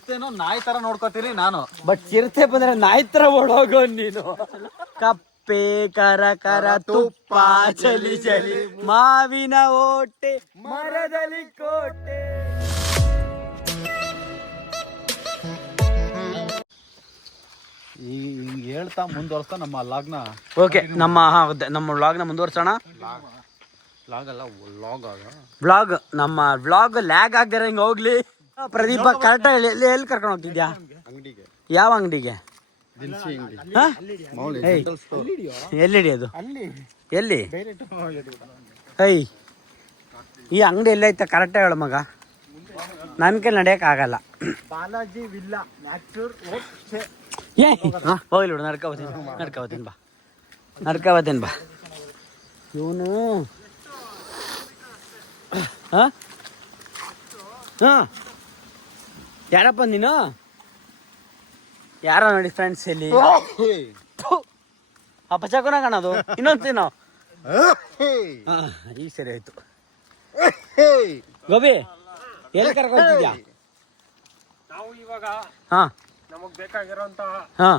ಚಿರತೆನೋ ನಾಯಿ ತರ ನೋಡ್ಕೋತೀನಿ ನಾನು. ಬಟ್ ಚಿರತೆ ಬಂದ್ರೆ ನಾಯಿ ತರ ಓಡೋಗೋ ನೀನು. ಕಪ್ಪೆ ಕರ ಕರ ತುಪ್ಪ ಚಲಿ ಚಲಿ ಮಾವಿನ ಓಟೆ ಮರದಲ್ಲಿ ಕೋಟೆ. ಈ ಹಿಂಗ್ ಹೇಳ್ತಾ ಮುಂದುವರ್ಸ್ತಾ ನಮ್ಮ ಲಾಗ್ನ. ಓಕೆ ನಮ್ಮ ಹಾ, ಹೌದು, ನಮ್ಮ ವ್ಲಾಗ್ನ ಮುಂದುವರ್ಸೋಣ. ಲಾಗ್ ಅಲ್ಲ ಲಾಗ್ ಆಗ. ವ್ಲಾಗ್ ನಮ್ಮ ವ್ಲಾಗ್ ಲ್ಯಾಗ್ ಆಗ್ದಿರ ಹಿಂಗೆ ಹೋಗ್ಲಿ. ಪ್ರದೀಪ ಕರೆಕ್ಟ್ ಎಲ್ಲಿ ಎಲ್ಲಿ ಕರ್ಕೊಂಡು ಹೋಗ್ತಿದ್ಯಾ? ಯಾವ ಅಂಗಡಿಗೆ? ಎಲ್ಲಿಡಿಯೋದು ಹಾ? ಎಲ್ಲಿ ಹಿಡಿಯೋದು ಅಲ್ಲಿ. ಎಲ್ಲಿ? ಡೈರೆಕ್ಟ್ ಐ ಈ ಅಂಗಡಿ ಎಲ್ಲೈತೆ ಕರೆಕ್ಟ್ ಹೇಳ ಮಗ. ನನಗೆ ನಡೆಯಕ್ಕೆ ಆಗಲ್ಲ. ಬಾಲಾಜಿ ವಿಲ್ಲಾ ನ್ಯಾಚುರ್ ಏ ಹೋಗ್ಲಿ ಬಿಡು ನಡ್ಕೋತೀನಿ ನಡ್ಕೋತೀನಿ ಬಾ. ನಡ್ಕೋತೀನಿ ಬಾ. ಇವನು ಹಾಂ? ಹಾಂ? ಯಾರಪ್ಪ ನೀನು? ಯಾರ ನೋಡಿ ಫ್ರೆಂಡ್ಸ್ ಇಲ್ಲಿ. ಆ ಪಚಾಕೋನ ಕಾಣೋದು. ಇನ್ನೊಂದು ತಿನ್ನೋ. ಈ ಈಗ ಸರಿ ಆಯ್ತು. ಗೋಬಿ ಎಲ್ಲಿ ಕರ್ಕೊಂತಿದ್ಯಾ ನಾವು ಇವಾಗ ಹಾ. ನಮಗ್ ಬೇಕಾಗಿರೋಂತ ಹಾಂ.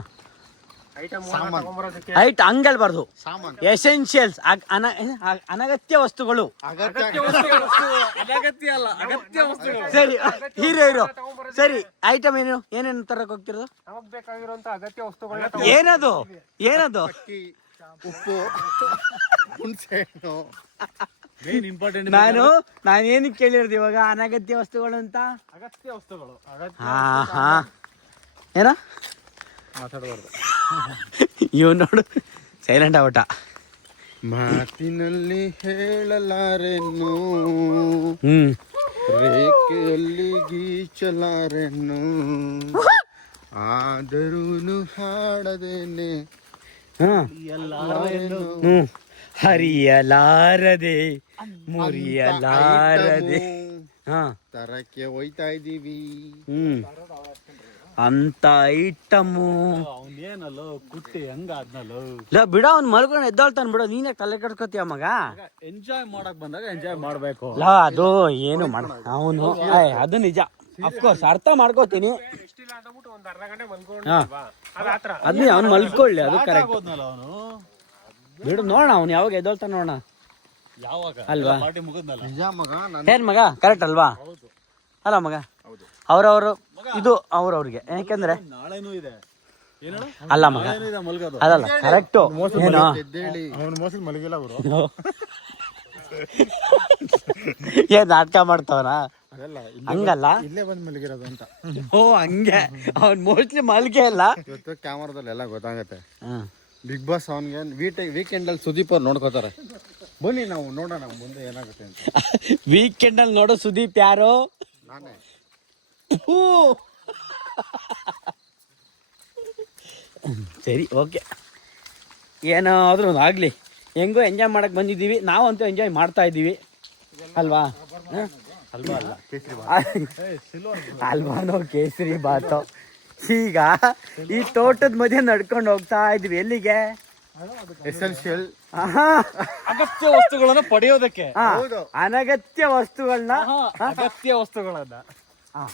ಐಟಮ್ ಸಾಮಾನ್. ತಗೊಂಬರೋದಕ್ಕೆ ಹೈಟ್ ಹಂಗೆ ಹೇಳ್ಬಾರ್ದು ಸಾಮಾನ್. ಎಸೆನ್ಷಿಯಲ್ಸ್ ಅನಗತ್ಯ ವಸ್ತುಗಳು. ಅಗತ್ಯ ಅಗತ್ಯ ಅಲ್ಲ ಅಗತ್ಯ ವಸ್ತುಗಳು. ಸರಿ ಹೀರೋ ಹೀರೋ. ಸರಿ ಐಟಮ್ ಏನು? ಏನೇನು ತರಕ್ ಹೋಗ್ತಿರೋದು ಬೇಕಾಗಿರೋಂತ ಅಗತ್ಯ ವಸ್ತುಗಳನ್ನ ಏನದು? ಏನದು? ಉಪ್ಪು ನಾನು ನಾನು ಏನಕ್ಕೆ ಕೇಳಿರೋದು ಇವಾಗ? ಅನಗತ್ಯ ವಸ್ತುಗಳು ಅಂತ? ಅಗತ್ಯ ವಸ್ತುಗಳು ಅಗತ್ಯ ಹಾ ಹಾ ಏನ? ಮಾತಾಡಬಾರ್ದು. ಇವ್ ನೋಡು ಸೈಲೆಂಟ್ ಆಗ್ಬಿಟ್ಟ ಮಾತಿನಲ್ಲಿ ಹೇಳಲಾರೆನು ಹ್ಮ್. ರೇಖೆಯಲ್ಲಿ ಗೀಚಲಾರೆನು ಆದರೂ ಹಾಡದೇನೆ ಹ್ಮ್. ಹರಿಯಲಾರದೆ ಮುರಿಯಲಾರದೆ. ಹಾ. ತರಕ್ಕೆ ಹೋಯ್ತಾ ಇದ್ದೀವಿ. ಹ್ಮ್. ಅಂತ ಐಟಮು. ಅವನೇನಲ್ಲೋ ಕುಟ್ಟಿ ಹೆಂಗ ಆದ್ನಲ್ಲೋ ಇಲ್ಲ ಬಿಡ ಅವ್ನ್ ಮಲ್ಕೊಂಡು ಎದ್ದಾಳ್ತಾನ ಬಿಡ. ನೀನೇ ತಲೆ ಕಟ್ಕೋತೀಯ ಮಗ? ಎಂಜಾಯ್ ಮಾಡಕ್ ಬಂದಾಗ ಎಂಜಾಯ್ ಮಾಡ್ಬೇಕು. ಇಲ್ಲ ಅದು ಏನು ಮಾಡ ಅವನು ಅದು ನಿಜ. ಅಫ್ಕೋರ್ಸ್ ಅರ್ಥ ಮಾಡ್ಕೋತೀನಿ. ಅದ್ನಿ ಅವ್ನು ಮಲ್ಕೊಳ್ಳಿ ಅದು ಕರೆಕ್ಟ್ ಅವನು? ಬಿಡು ನೋಡೋಣ ಅವ್ನು ಯಾವಾಗ ಎದ್ದೋಳ್ತಾನ ನೋಡೋಣ. ಯಾವಾಗ? ಅಲ್ವಾ? ಪಾರ್ಟಿ ನಿಜ ಮಗ ಏನ್ ಮಗ ಕರೆಕ್ಟ್ ಅಲ್ವಾ? ಅಲ್ಲ ಮಗ. ಅವ್ರವ್ರು ಇದು ಅವ್ರವ್ರಿಗೆ. ಯಾಕೆಂದ್ರೆ ನಾಳೆನೂ ಇದೆ ಏನು ಅಲ್ಲ ಮಗ ಅದಲ್ಲ ಕರೆಕ್ಟ್ ಮಲಗಿಲ್ಲ ಅವರು ಏನ್ ನಾಟಕ ಮಾಡ್ತಾವನ ಹಂಗಲ್ಲ? ಇಲ್ಲೇ ಬಂದು ಮಲಗಿರೋದು ಅಂತ ಓ ಹಂಗೆ. ಅವ್ನ್ ಮೋಸ್ಟ್ಲಿ ಮಲ್ಗೆ ಅಲ್ಲ. ಇವತ್ತು ಕ್ಯಾಮರಾದಲ್ಲಿ ಎಲ್ಲ ಗೊತ್ತಾಗತ್ತೆ. ಬಿಗ್ ಬಾಸ್ ಅವನ್ಗೆ ವೀಟೆ ವೀಕೆಂಡ್ ಅಲ್ಲಿ ಸುದೀಪ್ ಅವ್ರು ನೋಡ್ಕೋತಾರೆ. ಬನ್ನಿ ನಾವು ನೋಡೋಣ ಮುಂದೆ ಏನಾಗುತ್ತೆ ಅಂತ. ವೀಕೆಂಡ್ ಅಲ್ಲಿ ನೋಡೋ ಸುದೀಪ್ ಯಾರು? ನಾನೇ. ಸರಿ ಓಕೆ. ಏನಾದರೂ ಒಂದು ಆಗ್ಲಿ. ಹೆಂಗೋ ಎಂಜಾಯ್ ಮಾಡಕ್ ಬಂದಿದ್ದೀವಿ. ನಾವಂತೂ ಎಂಜಾಯ್ ಮಾಡ್ತಾ ಇದ್ದೀವಿ. ಅಲ್ವಾ? ಹ? ಅಲ್ವಾ ಅಲ್ಲ? ಕೇಸರಿ ಅಲ್ವಾನೋ ಕೇಸರಿ ಬಾತು. ಈಗ ಈ ತೋಟದ ಮಧ್ಯೆ ನಡ್ಕೊಂಡು ಹೋಗ್ತಾ ಇದ್ವಿ ಎಲ್ಲಿಗೆ? ಎಸೆನ್ಷಿಯಲ್. ಅಗತ್ಯ ವಸ್ತುಗಳನ್ನ ಪಡೆಯೋದಕ್ಕೆ. ಹೌದು. ಅನಗತ್ಯ ವಸ್ತುಗಳನ್ನ. ಅಗತ್ಯ ವಸ್ತುಗಳನ್ನ.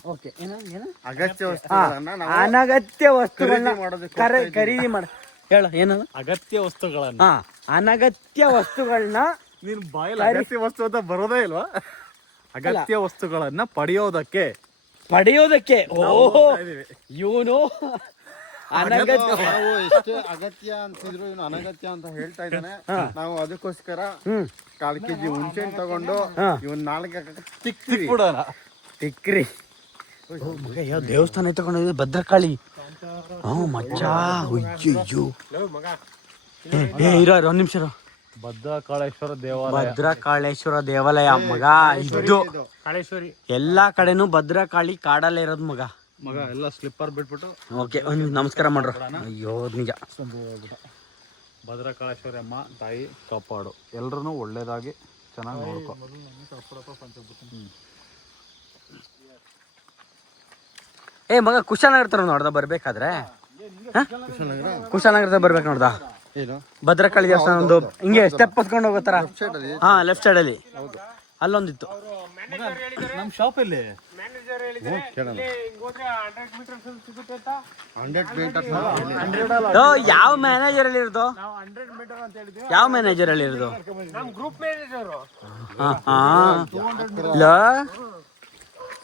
ಓಕೆ. ಏನ ಏನ? ಅಗತ್ಯ ವಸ್ತುಗಳನ್ನ ಅನಗತ್ಯ ವಸ್ತುಗಳನ್ನ ಖರೀದಿ ಕರೆ ಖರೀದಿ ಮಾಡ ಹೇಳ ಏನದು? ಅಗತ್ಯ ವಸ್ತುಗಳನ್ನ. ಹಾ ಅನಗತ್ಯ ವಸ್ತುಗಳನ್ನ ನೀನ್ ಬಾಯಲ್ಲಿ ಅಗತ್ಯ ವಸ್ತು ಅಂತ ಬರೋದೇ ಇಲ್ವಾ? ಅಗತ್ಯ ವಸ್ತುಗಳನ್ನ ಪಡೆಯೋದಕ್ಕೆ. ಪಡೆಯೋದಕ್ಕೆ. ಓಹೋ ಇವನು ಅನಗತ್ಯ ನಾವು ಎಷ್ಟೇ ಅಗತ್ಯ ಅಂತಿದ್ರು ಇವನು ಅನಗತ್ಯ ಅಂತ ಹೇಳ್ತಾ ಇದ್ದಾನೆ. ನಾವು ಅದಕ್ಕೋಸ್ಕರ ಹ್ಮ್. ಕಾಲ್ ಕೆಜಿ ಹುಣಸೆ ಹಣ್ಣ್ ತಗೊಂಡು ಇವನ್ ಇವನ್ ತಿಕ್ ತಿಕ್ ಬಿಡೋಣ ತಿಕ್ರಿ. ಮಗ ಯಾವ ದೇವಸ್ಥಾನ ತಗೊಂಡಿದ್ವಿ ಭದ್ರಕಾಳಿ. ಹ್ಞೂ ಮಚ್ಚ. ಅಯ್ಯಯ್ಯೋ. ಏ, ಏ ಇರೋ ಇರೋ, ಒಂದ್ ನಿಮಿಷ ಇರೋ. ಭದ್ರಕಾಳೇಶ್ವರ ದೇವಾಲಯ. ಭದ್ರಕಾಳೇಶ್ವರ ದೇವಾಲಯ ಮಗ ಇದು. ಕಾಳೇಶ್ವರಿ. ಎಲ್ಲಾ ಕಡೆನೂ ಭದ್ರಕಾಳಿ ಕಾಡಲ್ಲೇ ಇರೋದು ಮಗ. ಮಗ ಎಲ್ಲ ಸ್ಲಿಪ್ಪರ್ ಬಿಟ್ಬಿಟ್ಟು. ಓಕೆ ಒಂದು ನಮಸ್ಕಾರ ಮಾಡ್ರು. ಅಯ್ಯೋ ನಿಜ. ಭದ್ರಕಾಳೇಶ್ವರಿ ಅಮ್ಮ ತಾಯಿ ಕಾಪಾಡು. ಎಲ್ರೂ ಒಳ್ಳೇದಾಗಿ ಚೆನ್ನಾಗಿ ನೋಡ್ಕೊ. ಏ ಮಗ ಕುಶಾಲನಗರ ತರ ನೋಡ್ದ ಬರ್ಬೇಕಾದ್ರೆ? ಕುಶಾಲನಗರ ಬರ್ಬೇಕು ನೋಡ್ದ? ಏನು? ಭದ್ರಕಾಳಿ ದೇವಸ್ಥಾನ ಒಂದು ಹಿಂಗೆ ಸ್ಟೆಪ್ ಹತ್ಕೊಂಡು ಹೋಗೋ ತರ. ಸೈಡ್ ಅಲ್ಲಿ? ಹಾ ಲೆಫ್ಟ್ ಸೈಡ್ ಅಲ್ಲಿ. ಅಲ್ಲೊಂದಿತ್ತು. ನಮ್ ಶಾಪ್ ಇಲ್ಲಿ ಕೇಳೋಣ ಹಂಡ್ರೆಡ್ ಮೀಟರ್ ಓ, ಯಾವ ಮ್ಯಾನೇಜರ್ ಅಲ್ಲಿ ಇರೋದು? ಯಾವ ಮ್ಯಾನೇಜರ್ ಅಲ್ಲಿ ಇರೋದು?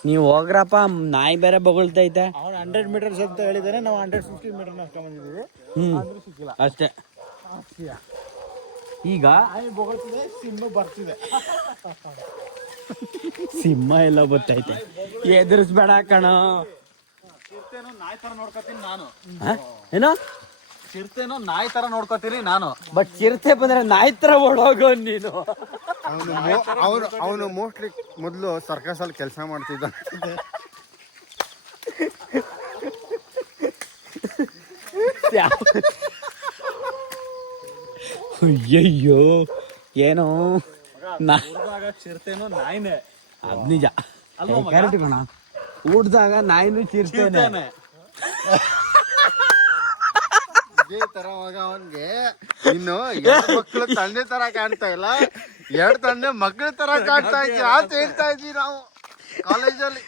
ನೀವ್ ಹೋಗ್ರಪ್ಪ ನಾಯಿ ಬೇರೆ ಬೊಗಳ್ತೈತೆ. ಅವ್ನು ಹಂಡ್ರೆಡ್ ಮೀಟರ್ಸ್ ಅಂತ ಹೇಳಿದಾನೆ ನಾವು ಹಂಡ್ರೆಡ್ ಫಿಫ್ಟಿ ಮೀಟರ್ ಬಂದಿದ್ದೀವಿ. ಹ್ಮ್. ಅಷ್ಟೇ. ಈಗ? ನಾಯಿ ಬೊಗಳ್ತಿದೆ ಸಿಮ್ಮು ಬರ್ತಿದೆ. ಸಿಂಹ ಎಲ್ಲ ಬರ್ತೈತೆ ಎದುರಿಸ್ಬೇಡ ಕಣ. ಚಿರತೆನೋ ನಾಯಿ ತರ ನೋಡ್ಕೊತೀನಿ ನಾನು. ಏನೋ? ಚಿರತೆನೋ ನಾಯಿ ತರ ನೋಡ್ಕೊತೀನಿ ನಾನು. ಬಟ್ ಚಿರತೆ ಬಂದ್ರೆ ನಾಯಿ ತರ ಓಡೋಗೋ ನೀನು. ಅವನು ಅವನು ಅವನು ಮೋಸ್ಟ್ಲಿ ಮೊದಲು ಸರ್ಕಸ್ ಅಲ್ಲಿ ಕೆಲಸ ಮಾಡ್ತಿದ್ದ. ಅಯ್ಯಯ್ಯೋ ಏನೋ? ಚಿರತೆನೋ ನಾಯಿನೇ. ಅದ್ ನಿಜ. ಕರೆಕ್ಟ್ ಕಣ ಊಟದಾಗ ನಾಯಿನೂ ಚಿರ್ತೇನೆ. ಇದೇ ತರ ಅವಾಗ ಅವನ್ಗೆ. ಇನ್ನು ಮಕ್ಕಳು ತಂದೆ ತರ ಕಾಣ್ತಾ ಇಲ್ಲ. ಎರಡು ತಂದೆ ಮಕ್ಕಳ ತರ ಕಾಣ್ತಾ ಇದ್ವಿ ಅಂತ ಹೇಳ್ತಾ ಇದ್ವಿ ನಾವು ಕಾಲೇಜಲ್ಲಿ.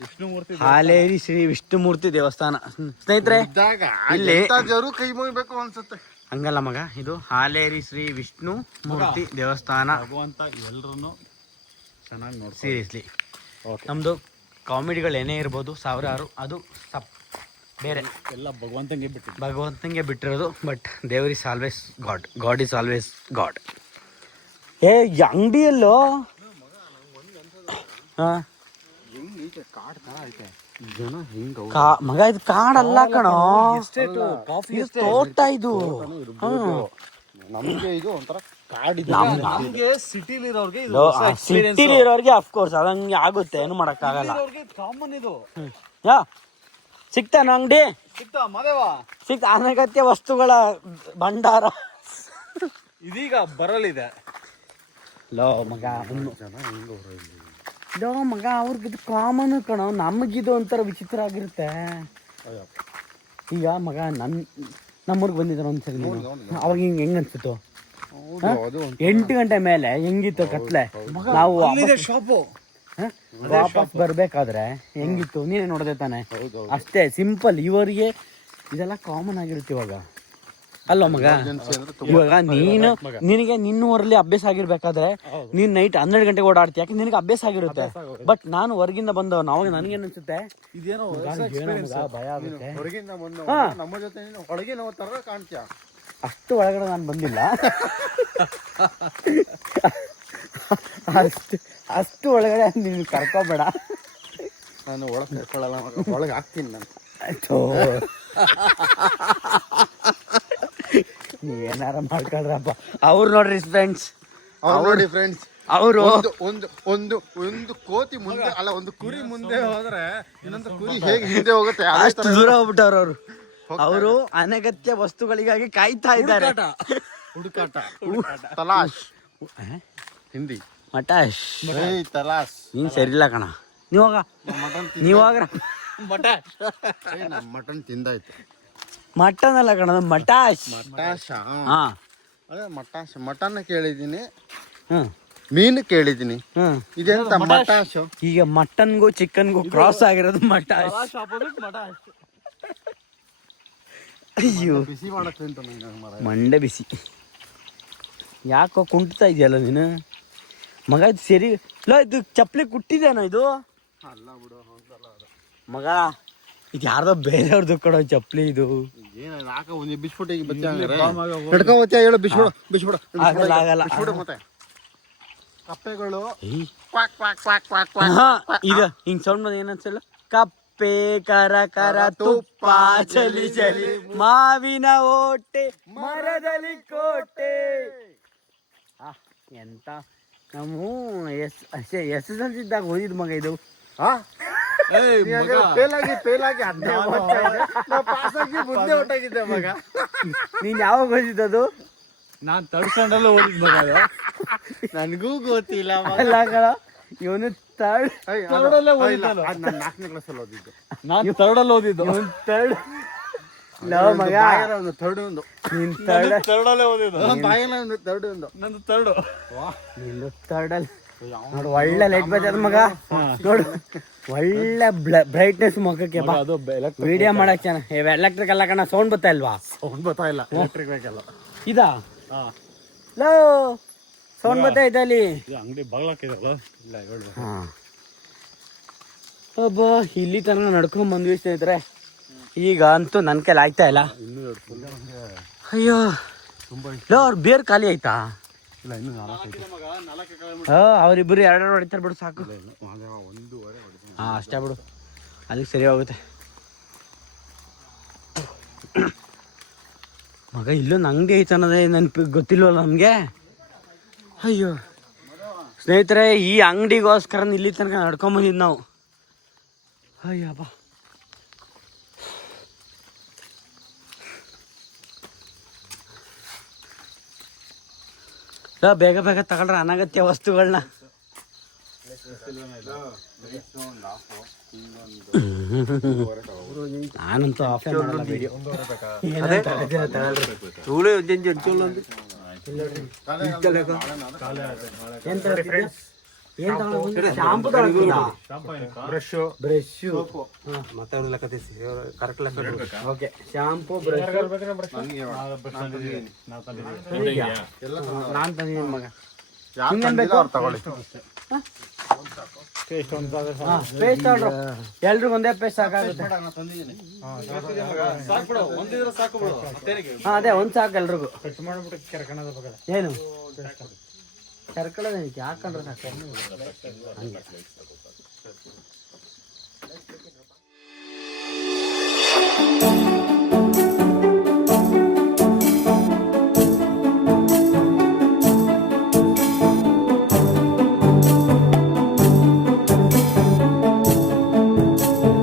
ವಿಷ್ಣುಮೂರ್ತಿ ಹಾಲೇರಿ ಶ್ರೀ ವಿಷ್ಣುಮೂರ್ತಿ ದೇವಸ್ಥಾನ. ಸ್ನೇಹಿತರೆ ಇದ್ದಾಗ ಇಲ್ಲಿ- ಜರು ಕೈ ಮುಗಿಬೇಕು ಅನ್ಸುತ್ತೆ. ಹಂಗಲ್ಲ ಮಗ ಇದು ಹಾಲೇರಿ ಶ್ರೀ ವಿಷ್ಣು ಮೂರ್ತಿ ದೇವಸ್ಥಾನ. ಭಗವಂತ ಎಲ್ರು ಚೆನ್ನಾಗಿ ನೋಡಿ ಸೀರಿಯಸ್ಲಿ ಓಕೆ ನಮ್ದು ಕಾಮಿಡಿಗಳು ಏನೇ ಇರ್ಬೋದು ಸಾವಿರಾರು ಅದು ಸಪ್ ಬೇರೆ. ಎಲ್ಲ ಭಗವಂತಂಗೆ ಬಿಟ್ಟು ಭಗವಂತಂಗೆ ಬಿಟ್ಟಿರೋದು ಬಟ್ ದೇವರ್ is always god god is always god ಏ ಅಂಗಡಿಯಲ್ಲೋ? ಹಾ. ಕಾ ಮಗ ಇದು ಕಾಡಲ್ಲ ಕಣೋ. ಕಾಫಿ ಇದು ತೋಟ ಇದು. ನಮ್ಗೆ ಇದು ಒಂಥರ ಕಾಡಿದೆ ನಮ್ಗೆ ಸಿಟಿಲಿ ಇರೋರ್ಗೆ ಇದು ಸಿಟಿಲಿ ಇರೋರಿಗೆ ಅಫ್ಕೋರ್ಸ್ ಅದಂಗೆ ಆಗುತ್ತೆ ಏನು ಮಾಡೋಕ್ಕಾಗಲ್ಲ. ಕಾಮನ್ ಇದು. ಯಾ. ಸಿಗ್ತಾನ ಅಂಗಡಿ ಸಿಕ್ತ ಮದೇವ? ಸಿಗ್ತ ಅನಗತ್ಯ ವಸ್ತುಗಳ ಭಂಡಾರ. ಇದೀಗ ಬರಲಿದೆ. ಲೋ ಮಗ ಲೋ ಮಗ ಅವ್ರಿಗಿದು ಕಾಮನ್ ಕಣ ನಮಗಿದು ಒಂಥರ ವಿಚಿತ್ರ ಆಗಿರುತ್ತೆ. ಈಗ ಮಗ ನನ್ ನಮ್ಮೂರ್ಗೆ ಬಂದಿದ್ರು ಒಂದ್ಸರಿ. ಅವಾಗ ಹಿಂಗ್ ಹೆಂಗ್ ಅನ್ಸುತ್ತೋ? ಎಂಟು ಗಂಟೆ ಮೇಲೆ ಹೆಂಗಿತ್ತು ಕತ್ಲೆ? ನಾವು ಶಾಪು? ವಾಪಸ್ ಬರ್ಬೇಕಾದ್ರೆ ಹೆಂಗಿತ್ತು? ನೀನೇ ನೋಡದೆ ತಾನೆ. ಅಷ್ಟೇ ಸಿಂಪಲ್ ಇವರಿಗೆ ಇದೆಲ್ಲ ಕಾಮನ್ ಆಗಿರುತ್ತೆ ಇವಾಗ. ಅಲ್ಲ ಮಗ? ಇವಾಗ ನೀನು ನಿನಗೆ ನಿನ್ನೂರಲ್ಲಿ ಅಭ್ಯಾಸ ಆಗಿರ್ಬೇಕಾದ್ರೆ ನೀನ್ ನೈಟ್ ಹನ್ನೆರಡು ಗಂಟೆಗೆ ಓಡಾಡ್ತೀಯ? ಯಾಕೆ? ನಿನಗೆ ಅಭ್ಯಾಸ ಆಗಿರುತ್ತೆ. ಬಟ್ ನಾನು ಹೊರಗಿಂದ ಬಂದವ ಅವಾಗ ನನಗೇನು ಅನ್ಸುತ್ತೆ? ಭಯ ಆಗುತ್ತೆ. ಅಷ್ಟು ಒಳಗಡೆ ನಾನು ಬಂದಿಲ್ಲ. ಅಷ್ಟು ಅಷ್ಟು ಒಳಗಡೆ ನೀನು ಕರ್ಕೋಬೇಡ. ನಾನು ಒಳಗೆ ಕರ್ಕೊಳ್ಳಲ್ಲ ಮಗ ಒಳಗೆ ಹಾಕ್ತೀನಿ ನಾನು. ಆಯ್ತು. ಏನಾರ ಮಾಡ್ಕೊಳ್ರಪ್ಪ. ಅವ್ರು ನೋಡ್ರಿ ಫ್ರೆಂಡ್ಸ್ ಅವ್ರು ನೋಡಿ ಫ್ರೆಂಡ್ಸ್ ಅವರು. ಒಂದು ಒಂದು ಒಂದು ಒಂದು ಕೋತಿ ಮುಂದೆ ಅಲ್ಲ ಒಂದು ಕುರಿ ಮುಂದೆ ಹೋದ್ರೆ ಇನ್ನೊಂದು ಕುರಿ ಹೇಗೆ ಹಿಂದೆ ಹೋಗುತ್ತೆ? ಅಷ್ಟು ದೂರ ಹೋಗ್ಬಿಟ್ಟವ್ರು ಅವರು. ಅವರು ಅನಗತ್ಯ ವಸ್ತುಗಳಿಗಾಗಿ ಕಾಯ್ತಾ ಇದ್ದಾರೆ. ಹುಡುಕಾಟ. ತಲಾಶ್. ಹಿಂದಿ. ಮಟಾಶ್. ತಲಾಸ್ ನೀನ್ ಸರಿ ಇಲ್ಲ ಕಣ. ನೀವಾಗ ಮಟನ್ ನೀವಾಗ ಮಟನ್ ತಿಂದಾಯ್ತು. ಮಟನ್ ಅಲ್ಲ ಕಣ ಅದು ಮಟಾಶ್. ಮಟಾಶ ಹಾ. ಅದೇ ಮಟಾಶ್ ಮಟನ್ ಕೇಳಿದ್ದೀನಿ. ಹ್ಮ್. ಮೀನು ಕೇಳಿದ್ದೀನಿ. ಹ್ಮ್. ಇದೆಂತ ಮಟಾಶು. ಈಗ ಮಟನ್ಗೂ ಚಿಕನ್ಗೂ ಕ್ರಾಸ್ ಆಗಿರೋದು ಮಟಾಶ್. ಅಯ್ಯೋ. ಬಿಸಿ ಮಾಡಕ್ಕೆ ಮಂಡೆ ಬಿಸಿ. ಯಾಕೋ ಕುಂಟ್ತಾ ಇದೆಯಲ್ಲ ನೀನು? ಮಗ ಇದು ಸರಿ. ಲೋ ಇದು ಚಪ್ಪಲಿ ಕುಟ್ಟಿದೇನ ಇದು? ಅಲ್ಲ ಬಿಡು ಹೌದಲ್ಲ ಅದು. ಮಗ ಇದು ಯಾರ್ದೋ ಬೇರೆಯವ್ರದ್ದು ಕೊಡೋ ಚಪ್ಪಲಿ ಇದು. ಏನ ನಾಕ ಒಂದು ಬಿಸ್ಬಿಟ್ಟು ಈಗ ಬಚ್ಚ ಹಿಡ್ಕೊ ಬಚ್ಚ ಹೇಳು ಬಿಸ್ಬಿಡು ಬಿಸ್ಬಿಡು. ಆಗಲ್ಲ, ಆಗಲ್ಲ. ಬಿಸ್ಬಿಡು ಮತ್ತೆ. ಕಪ್ಪೆಗಳು quack quack quack quack quack ಹಾ ಈಗ ಹಿಂಗ್ ಸೌಂಡ್ ಬಂದ ಏನನ್ಸಲ್ಲ ಕಪ್ಪೆ ಕರ ಕರ ತುಪ್ಪ ಚಲಿ ಚಲಿ ಮಾವಿನ ಓಟೆ ಮರದಲ್ಲಿ ಕೋಟೆ. ಎಂತ? ನಾವು ಎಸ್ ಅಷ್ಟೇ ಎಸ್ ಎಸ್ ಎಲ್ ಸಿ ಇದ್ದಾಗ ಓದಿದ್ ಮಗ ಇದು. ಹಾ? ಏ ಮಗ. ಫೇಲ್ ಆಗಿ ಫೇಲ್ ಆಗಿ ಪಾಸ್ ಆಗಿ. ಮುಂದೆ ಹೊಟ್ಟಾಗಿದ್ದೆ ಮಗ. ನೀನ್ ಯಾವಾಗ ಓದಿದ್ದದು ನಾನ್ ತರ್ಡ್ ಸ್ಟ್ಯಾಂಡಲ್ಲೇ ಓದಿದ್ ಮಗ ಅದು. ನನಗೂ ಗೊತ್ತಿಲ್ಲ ಅಲ್ಲ ಕಣ ಇವನು ತರ್ಡ್ ತರ್ಡಲ್ಲೇ ಓದಿದ್ದು ನಾಲ್ಕನೇ ಕ್ಲಾಸಲ್ಲಿ ಓದಿದ್ದು. ನಾನ್ ತರ್ಡ್ ಅಲ್ಲಿ ಓದಿದ್ದು. ತರ್ಡ್ ಮಗ. ಒಂದು ತರ್ಡ್ ಒಂದು. ನಿನ್ ತರ್ಡ ತರ್ಡಲ್ಲೇ ಓದಿದ್ದು. ಬಾಯಲ್ಲ ಒಂದು ತರ್ಡ್ ಒಂದು. ನಂದು ತರ್ಡು ನಿಂದು ತರ್ಡಲ್ ನೋಡು ಒಳ್ಳೆ ಲೈಟ್ ಬರ್ತದ ಮಗ. ನೋಡು ಒಳ್ಳೆ ಬ್ರೈಟ್ನೆಸ್ ಮುಖಕ್ಕೆ ಬಾ. ಅದು ವಿಡಿಯೋ ಮಾಡಕ್ ಚೆನ್ನಾಗಿ ಎಲೆಕ್ಟ್ರಿಕ್ ಅಲ್ಲ ಕಣ ಸೌಂಡ್ ಬರ್ತಾ ಇಲ್ವಾ? ಸೌಂಡ್ ಬರ್ತಾ ಇಲ್ಲ ಎಲೆಕ್ಟ್ರಿಕ್ ಬೇಕಲ್ಲ ಇದಾ? ಲೋ ಸೌಂಡ್ ಬರ್ತಾ ಇದೆ ಅಲ್ಲಿ? ಅಂಗಡಿ ಬಗ್ಲಾಕಿದಲ್ಲ ಇಲ್ಲ ಹೇಳು ಹಾ. ಒಬ್ಬ ಇಲ್ಲಿ ತನಕ ನಡ್ಕೊಂಡ್ ಬಂದ್ವಿ ಸ್ನೇಹಿತರೆ. ಈಗ ಅಂತೂ ನನ್ನ ಕೈಲಿ ಆಗ್ತಾ ಇಲ್ಲ. ಅಯ್ಯೋ. ಲೋ ಅವ್ರ ಬೇರ್ ಖಾಲಿ ಆಯ್ತಾ? ಇಲ್ಲ ಇನ್ನೂ ನಾಲ್ಕು ಹಾ ಅವ್ರಿಬ್ರು ಎರಡು ಹೊಡಿತಾರೆ ಬಿಡು ಸಾಕು. ಹಾಂ ಹಾ ಅಷ್ಟೇ ಬಿಡು. ಅದಕ್ಕೆ ಸರಿ ಹೋಗುತ್ತೆ. ಮಗ ಇಲ್ಲೊಂದು ಅಂಗಡಿ ಐತೆ ಅನ್ನೋದೇ ನೆನಪು ಗೊತ್ತಿಲ್ವಲ್ಲ ನಮಗೆ? ಅಯ್ಯೋ. ಸ್ನೇಹಿತರೆ ಈ ಅಂಗಡಿಗೋಸ್ಕರ ಇಲ್ಲಿ ತನಕ ನಡ್ಕೊಂಬಂದಿದ್ದು ನಾವು. ಅಯ್ಯಪ್ಪ. ಬೇಗ ಬೇಗ ತಗೊಳ್ರ ಅನಗತ್ಯ ವಸ್ತುಗಳನ್ನ ನಾನಂತೂ of shampoo brush brush okay shampoo brush ನಾನು ತಂದಿದ್ದೀನಿ. ಮಗ. ಎಲ್ರಿಗೂ ಒಂದೇ ಪೇಸ್ಟ್ ಸಾಕಾಗುತ್ತೆ. ಹಾ ಅದೇ ಒಂದ್ ಸಾಕು ಎಲ್ರಿಗೂ. ಕಟ್ ಮಾಡ್ಬಿಟ್ಟು ಕೆರ್ಕಣದ ಬಗ್ಗೆ ಏನು? ಸರ್ಕಳದಕ್ಕೆ ಹಾಕೊಂಡ್ರೆ ಸಾಕು ಹಂಗೆ